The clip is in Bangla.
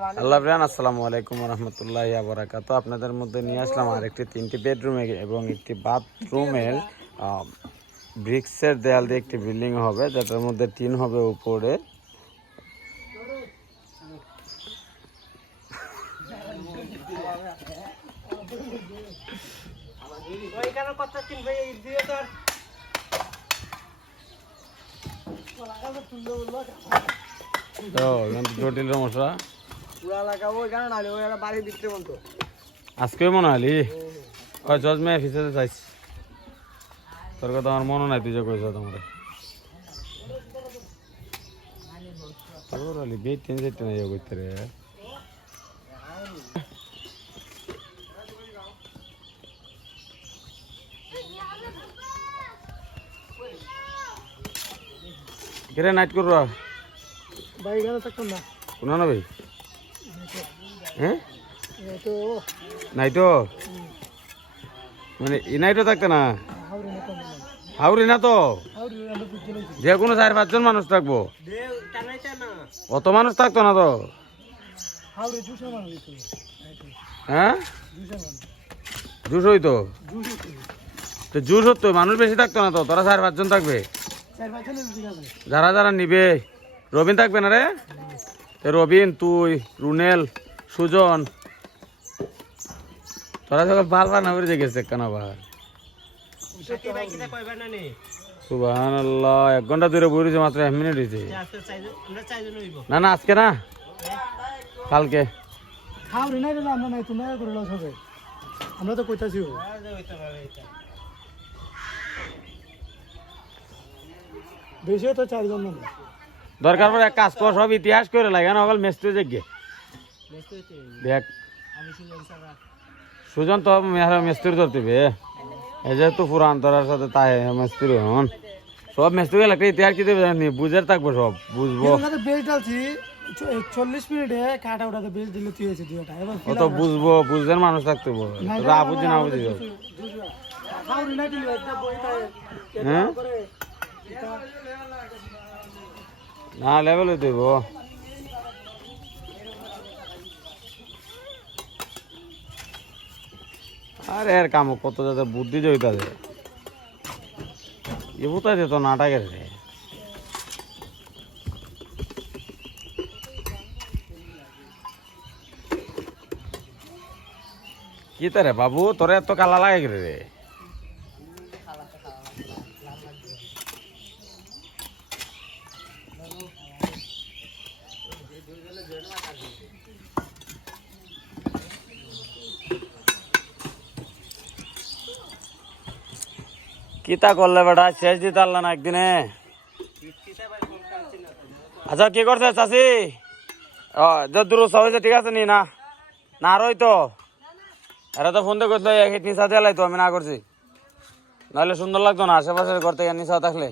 আল্লাহ প্রিয়ান, আসসালামু আলাইকুম রহমতুল্লাহি ওয়া বারাকাতুহু। আপনাদের মধ্যে নিয়ে আসলাম আর একটি 3টি বেডরুমে এবং একটি বাথরুমের ব্রিক্সের দেয়াল দিয়ে একটি বিল্ডিং হবে, যেটার মধ্যে টিন হবে উপরে। জটিল সমস্যা আজকে মনে হলি জজমে ফিসে চাইছি, তোর কথা আমার মনে নাই, তুই যে কইছ তোমার বেড টেন যেতে না করতে রে। কিরে নাইট করবা ভাই এখানে থাকতাম না কোন না ভাই? হ্যাঁ নাই তো, মানে ই নাইটও থাকতে না, হাউরি না তো, যে কোনো 4-5 জন মানুষ থাকবো, অত মানুষ থাকতো না তো। হ্যাঁ জুস হইতো, জুস হতো, মানুষ বেশি থাকতো না তো, তোরা 4-5 জন থাকবে, যারা যারা নিবে। রবিন থাকবে না রে? রবিন, তুই, রুনেল, সুজন, তোরা যখন ভাল বানা করে গেছে কেন আবার? সুবহানাল্লাহ, 1 ঘন্টা ধরে বইছে, মাত্র 1 মিনিট হয়েছে। না না আজকে না, কালকে। আমরা তো কইতাছি বেশি তো 4 জন না। দরকার পড়ে এক কাজ কর, সব ইতিহাস করে লাগে না, মেস্ত্রি জেগে দেখ। সুজন তো মিস্ত্রি ধরতে এই যে তো পুরান তোরার সাথে তাই মিস্ত্রি হন, সব মিস্ত্রি লাগবে ইতিহাস কি দেবে জানি, বুঝে থাকবো, সব বুঝবো। বেশ ডালছি 40 মিনিটে কাটা ওটাতে বেশ দিলে তুই হয়েছে দুইটা, এবার অত বুঝবো, বুঝদের মানুষ থাকতে তোরা বুঝি না বুঝি। হ্যাঁ না লেভেল দেব। আরে এর কাম কত যাদের বুদ্ধি জয়িতা দে এ বুতা দে তো নাটকের রে। কি তারে বাবু, তোরে এত কালা লাগে রে? কিতা করলে বেটা, শেষ দিতে পারল না একদিনে। আচ্ছা কি করছে চাষি? দূর হয়েছে, ঠিক আছে নি? না না আর তো এরা তো ফোন দিয়ে করছিল নিশা দিয়ে লাইতো, আমি না করছি, নাহলে সুন্দর লাগতো না আশেপাশের ঘর থেকে নিশা থাকলে।